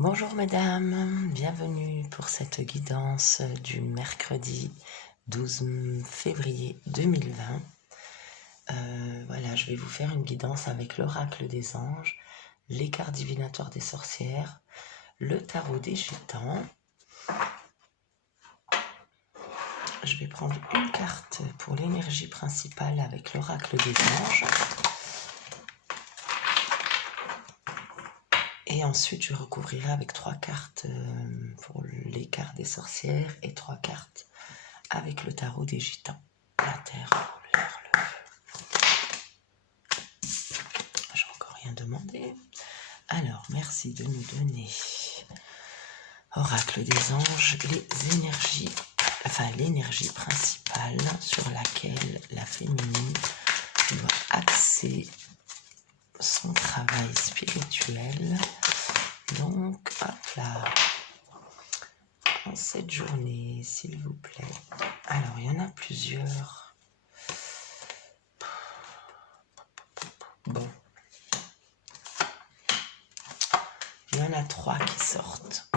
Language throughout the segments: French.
Bonjour mesdames, bienvenue pour cette guidance du mercredi 12 février 2020. Voilà, je vais vous faire une guidance avec l'oracle des anges, les cartes divinatoires des sorcières, le tarot des gitans. Je vais prendre une carte pour l'énergie principale avec l'oracle des anges. Et ensuite, je recouvrirai avec 3 cartes pour les cartes des sorcières et 3 cartes avec le tarot des gitans. La terre, l'air, le feu. J'ai encore rien demandé. Alors, merci de nous donner, oracle des anges, les énergies, l'énergie principale sur laquelle la féminine doit axer son travail spirituel. Donc, hop là, en cette journée, s'il vous plaît. Alors, il y en a plusieurs. Bon. Il y en a 3 qui sortent.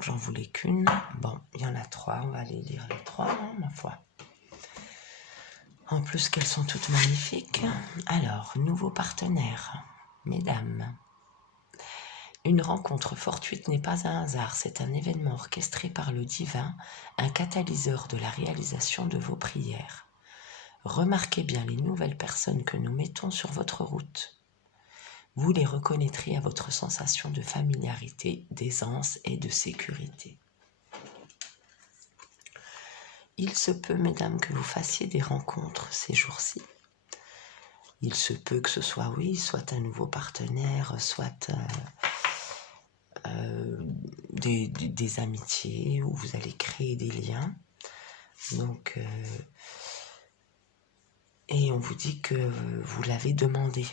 J'en voulais qu'une. Bon, il y en a 3. On va aller lire les 3, hein, ma foi. En plus qu'elles sont toutes magnifiques. Alors, nouveau partenaire. Mesdames. Une rencontre fortuite n'est pas un hasard, c'est un événement orchestré par le divin, un catalyseur de la réalisation de vos prières. Remarquez bien les nouvelles personnes que nous mettons sur votre route. Vous les reconnaîtrez à votre sensation de familiarité, d'aisance et de sécurité. Il se peut, mesdames, que vous fassiez des rencontres ces jours-ci. Il se peut que ce soit, oui, soit un nouveau partenaire, soit des amitiés où vous allez créer des liens. Donc, et on vous dit que vous l'avez demandé.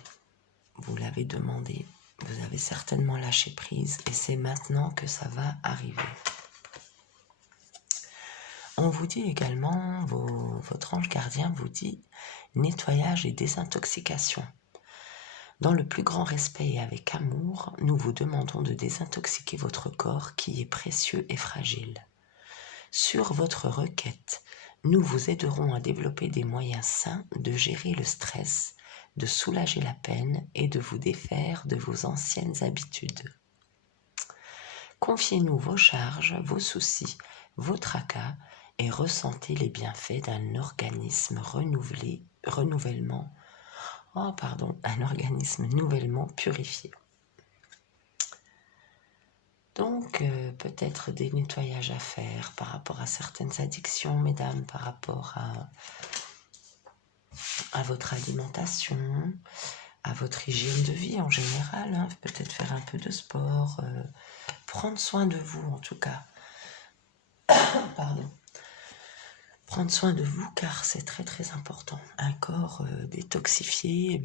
Vous l'avez demandé. Vous avez certainement lâché prise et c'est maintenant que ça va arriver. On vous dit également, votre ange gardien vous dit nettoyage et désintoxication. Dans le plus grand respect et avec amour, nous vous demandons de désintoxiquer votre corps qui est précieux et fragile. Sur votre requête, nous vous aiderons à développer des moyens sains de gérer le stress, de soulager la peine et de vous défaire de vos anciennes habitudes. Confiez-nous vos charges, vos soucis, vos tracas et ressentez les bienfaits d'un organisme un organisme nouvellement purifié. Donc, peut-être des nettoyages à faire par rapport à certaines addictions, mesdames, par rapport à votre alimentation, à votre hygiène de vie en général, hein, peut-être faire un peu de sport, prendre soin de vous en tout cas. Pardon. Prendre soin de vous car c'est très très important. Un corps détoxifié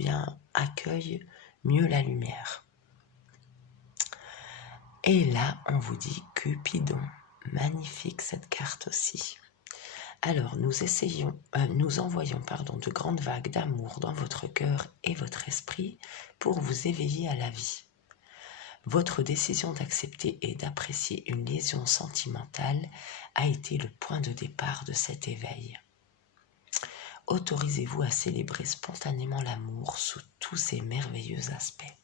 accueille mieux la lumière. Et là, on vous dit Cupidon. Magnifique cette carte aussi. Alors, nous envoyons de grandes vagues d'amour dans votre cœur et votre esprit pour vous éveiller à la vie. Votre décision d'accepter et d'apprécier une liaison sentimentale a été le point de départ de cet éveil. Autorisez-vous à célébrer spontanément l'amour sous tous ses merveilleux aspects.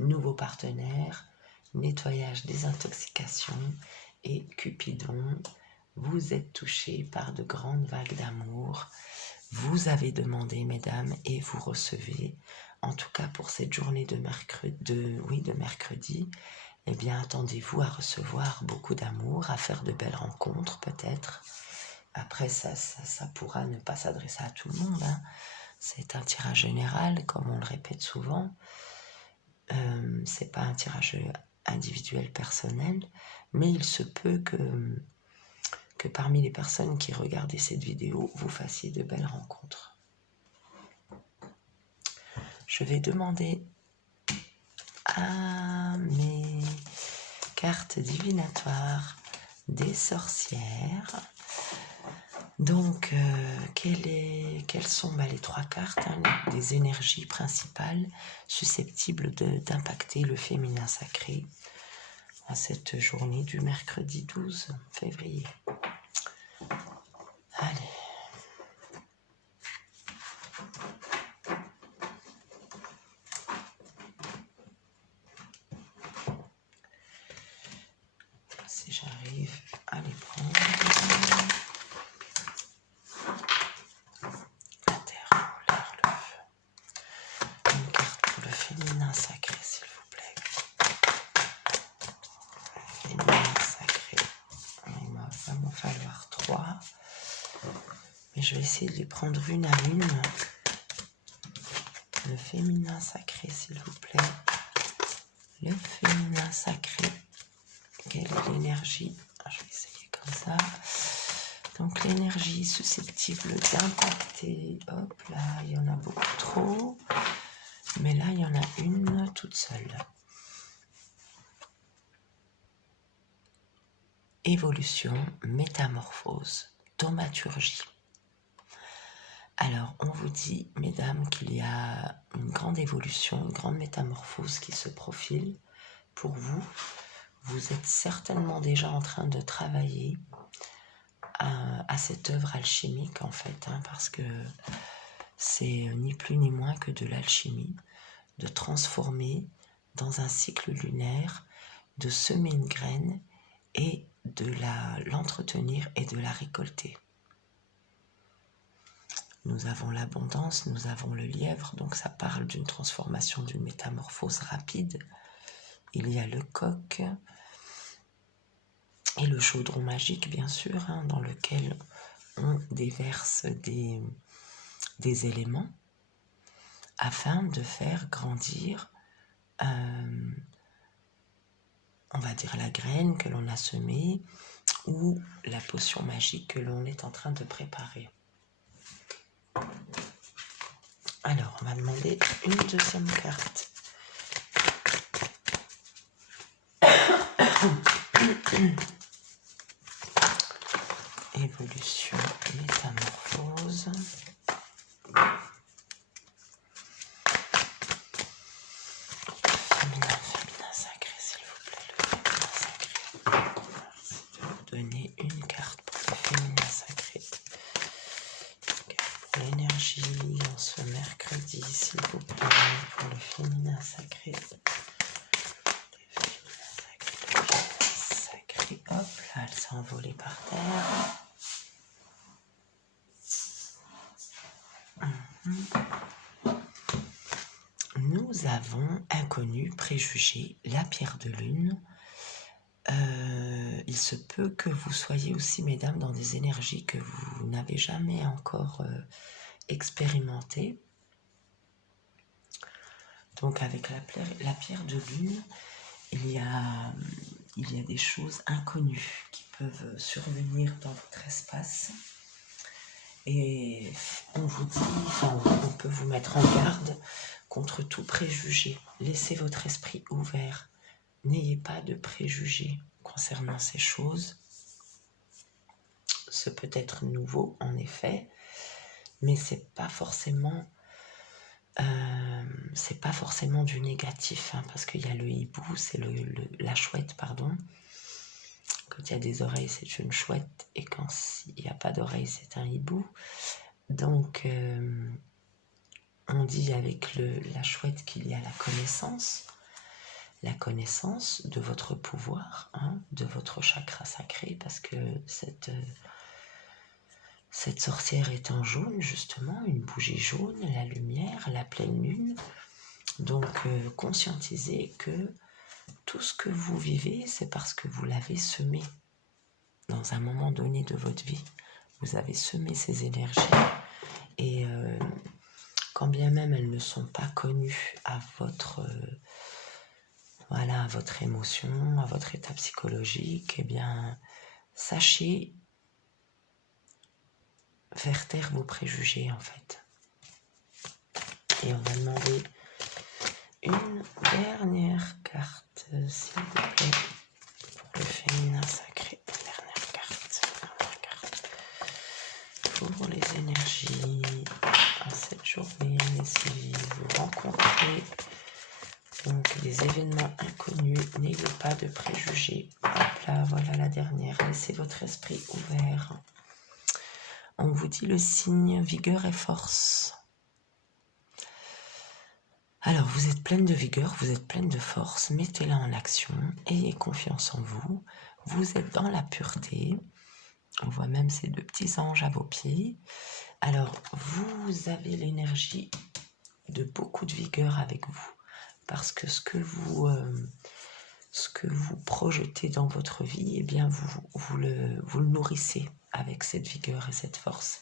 Nouveau partenaire, nettoyage, désintoxication et Cupidon, vous êtes touchés par de grandes vagues d'amour. Vous avez demandé, mesdames, et vous recevez, en tout cas pour cette journée de mercredi, eh bien, attendez-vous à recevoir beaucoup d'amour, à faire de belles rencontres peut-être. Après, ça pourra ne pas s'adresser à tout le monde, hein. C'est un tirage général, comme on le répète souvent. C'est pas un tirage individuel personnel, mais il se peut que parmi les personnes qui regardaient cette vidéo, vous fassiez de belles rencontres. Je vais demander à mes cartes divinatoires des sorcières Donc, quelles sont les 3 cartes, hein, des énergies principales susceptibles d'impacter le féminin sacré à cette journée du mercredi 12 février. Allez. Si j'arrive à les prendre. La terre, l'air, le feu. Une carte pour le féminin sacré, s'il vous plaît. Féminin sacré. Il va m'en falloir 3. Mais je vais essayer de les prendre une à une. Le féminin sacré, s'il vous plaît. Le féminin sacré. Quelle est l'énergie? Je vais essayer comme ça. Donc l'énergie susceptible d'impacter. Hop là, il y en a beaucoup trop. Mais là, il y en a une toute seule. Évolution, métamorphose, thaumaturgie. Alors, on vous dit, mesdames, qu'il y a une grande évolution, une grande métamorphose qui se profile pour vous. Vous êtes certainement déjà en train de travailler à cette œuvre alchimique, en fait, hein, parce que c'est ni plus ni moins que de l'alchimie, de transformer dans un cycle lunaire, de semer une graine et de l'entretenir et de la récolter. Nous avons l'abondance, nous avons le lièvre, donc ça parle d'une transformation, d'une métamorphose rapide. Il y a le coq et le chaudron magique, bien sûr, hein, dans lequel on déverse des éléments afin de faire grandir, on va dire, la graine que l'on a semée ou la potion magique que l'on est en train de préparer. Alors, on va demander une deuxième carte. Évolution, métamorphose. Féminin sacré, s'il vous plaît, le féminin sacré. Merci de vous donner une carte pour le féminin sacré. Pour l'énergie en ce mercredi, s'il vous plaît, pour le féminin sacré. Hop là, elle s'est envolée par terre. Nous avons inconnu, préjugé, la pierre de lune. Il se peut que vous soyez aussi, mesdames, dans des énergies que vous n'avez jamais encore expérimentées. Donc avec la pierre de lune, il y a des choses inconnues qui peuvent survenir dans votre espace. Et on vous dit, on peut vous mettre en garde contre tout préjugé. Laissez votre esprit ouvert. N'ayez pas de préjugés concernant ces choses. Ce peut être nouveau, en effet, mais c'est pas forcément du négatif, hein, parce qu'il y a le hibou, c'est la chouette, pardon. Quand il y a des oreilles, c'est une chouette, et quand il n'y a pas d'oreilles, c'est un hibou. Donc, on dit avec la chouette qu'il y a la connaissance de votre pouvoir, hein, de votre chakra sacré, parce que cette sorcière est en jaune, justement, une bougie jaune, la lumière, la pleine lune. Donc, conscientisez que tout ce que vous vivez, c'est parce que vous l'avez semé dans un moment donné de votre vie. Vous avez semé ces énergies et quand bien même elles ne sont pas connues à votre émotion, à votre état psychologique, eh bien, sachez faire taire vos préjugés, en fait. Et on va demander une dernière carte, s'il vous plaît, pour le féminin sacré. Dernière carte. journée, si vous rencontrez donc des événements inconnus, n'ayez pas de préjugés. Hop là, voilà la dernière. Laissez votre esprit ouvert. On vous dit le signe vigueur et force. Alors, vous êtes pleine de vigueur, vous êtes pleine de force, mettez-la en action, ayez confiance en vous, vous êtes dans la pureté, on voit même ces deux petits anges à vos pieds. Alors, vous avez l'énergie de beaucoup de vigueur avec vous, parce que ce que vous projetez dans votre vie, eh bien, vous le nourrissez avec cette vigueur et cette force.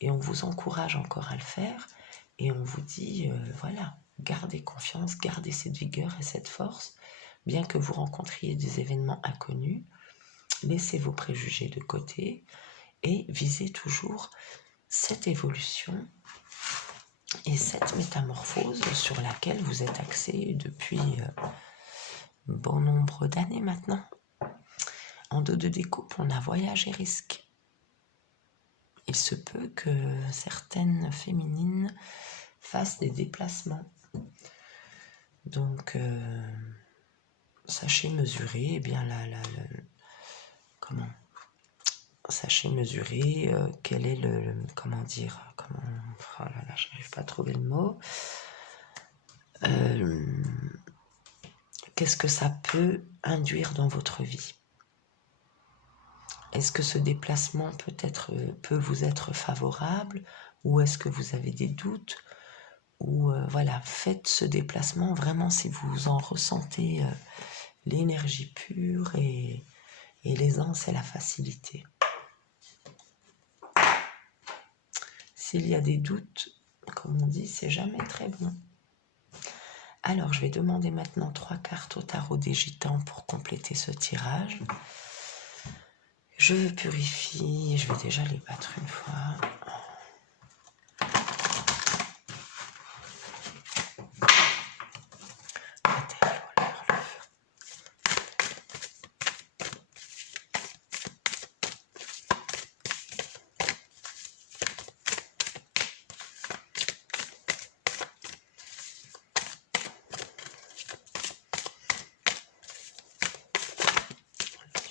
Et on vous encourage encore à le faire, et on vous dit, voilà, gardez confiance, gardez cette vigueur et cette force, bien que vous rencontriez des événements inconnus, laissez vos préjugés de côté et visez toujours cette évolution et cette métamorphose sur laquelle vous êtes axé depuis bon nombre d'années maintenant. En dos de découpe, on a voyage et risque. Il se peut que certaines féminines fassent des déplacements. Donc, sachez mesurer, eh bien, sachez mesurer quel est oh là là, j'arrive pas à trouver le mot. Qu'est-ce que ça peut induire dans votre vie? Est-ce que ce déplacement peut vous être favorable, ou est-ce que vous avez des doutes? Ou voilà, faites ce déplacement vraiment si vous en ressentez l'énergie pure et l'aisance et la facilité. S'il y a des doutes, comme on dit, c'est jamais très bon. Alors, je vais demander maintenant 3 cartes au tarot des gitans pour compléter ce tirage. Je purifie, je vais déjà les battre une fois.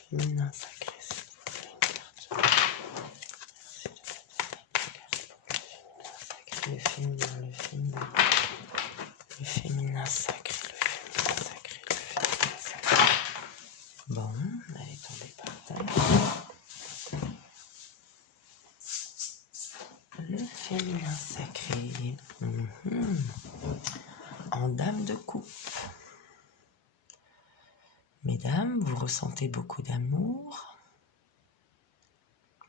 Féminin sacré, s'il vous plaît, une carte. Merci de mettre la carte pour le féminin sacré, le féminin sacré, le féminin sacré, le féminin sacré. Bon, elle est tombée par terre. Le féminin sacré. En dame de coupe. Mesdames, vous ressentez beaucoup d'amour.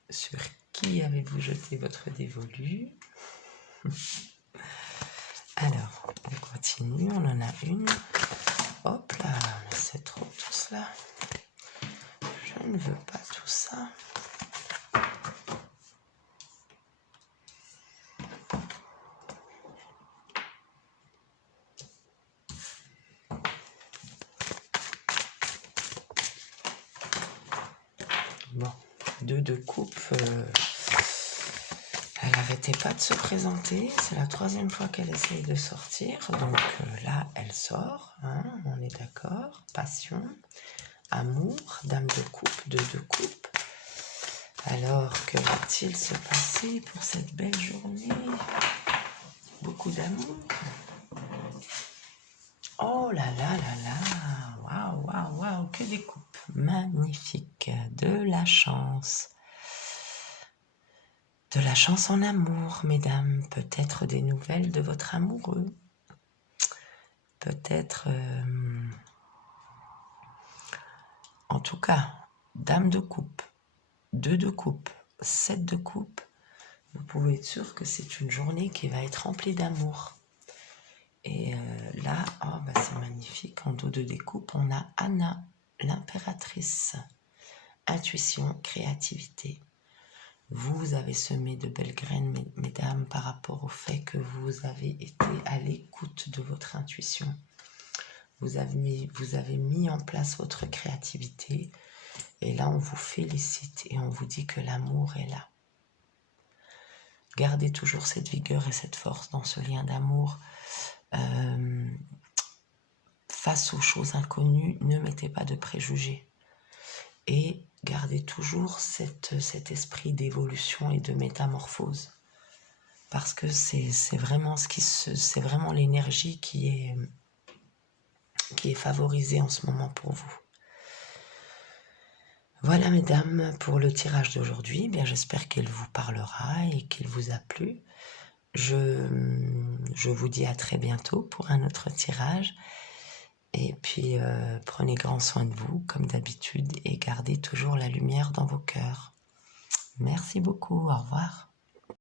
Sur qui avez-vous jeté votre dévolu? Alors, on continue, on en a une. Hop là, mais c'est trop tout cela. Je ne veux pas tout ça. Bon, 2 de coupe, elle n'arrêtait pas de se présenter. C'est la 3e fois qu'elle essaye de sortir. Donc là, elle sort, hein, on est d'accord. Passion, amour, dame de coupe, 2 de coupe. Alors, que va-t-il se passer pour cette belle journée? Beaucoup d'amour. Oh là là là là, waouh, waouh, waouh, que des coupes. Magnifique, de la chance. De la chance en amour, mesdames. Peut-être des nouvelles de votre amoureux. Peut-être... En tout cas, dame de coupe, 2 de coupe, 7 de coupe. Vous pouvez être sûr que c'est une journée qui va être remplie d'amour. Et là, oh, bah c'est magnifique. En dos de découpe, on a Anna, l'impératrice. Intuition, créativité. Vous avez semé de belles graines, mesdames, par rapport au fait que vous avez été à l'écoute de votre intuition. Vous avez mis en place votre créativité. Et là, on vous félicite et on vous dit que l'amour est là. Gardez toujours cette vigueur et cette force dans ce lien d'amour. Face aux choses inconnues, ne mettez pas de préjugés. Et gardez toujours cet esprit d'évolution et de métamorphose. Parce que c'est vraiment c'est vraiment l'énergie qui est favorisée en ce moment pour vous. Voilà mesdames pour le tirage d'aujourd'hui. Bien, j'espère qu'il vous parlera et qu'il vous a plu. Je vous dis à très bientôt pour un autre tirage. Et puis prenez grand soin de vous comme d'habitude et gardez toujours la lumière dans vos cœurs. Merci beaucoup, au revoir.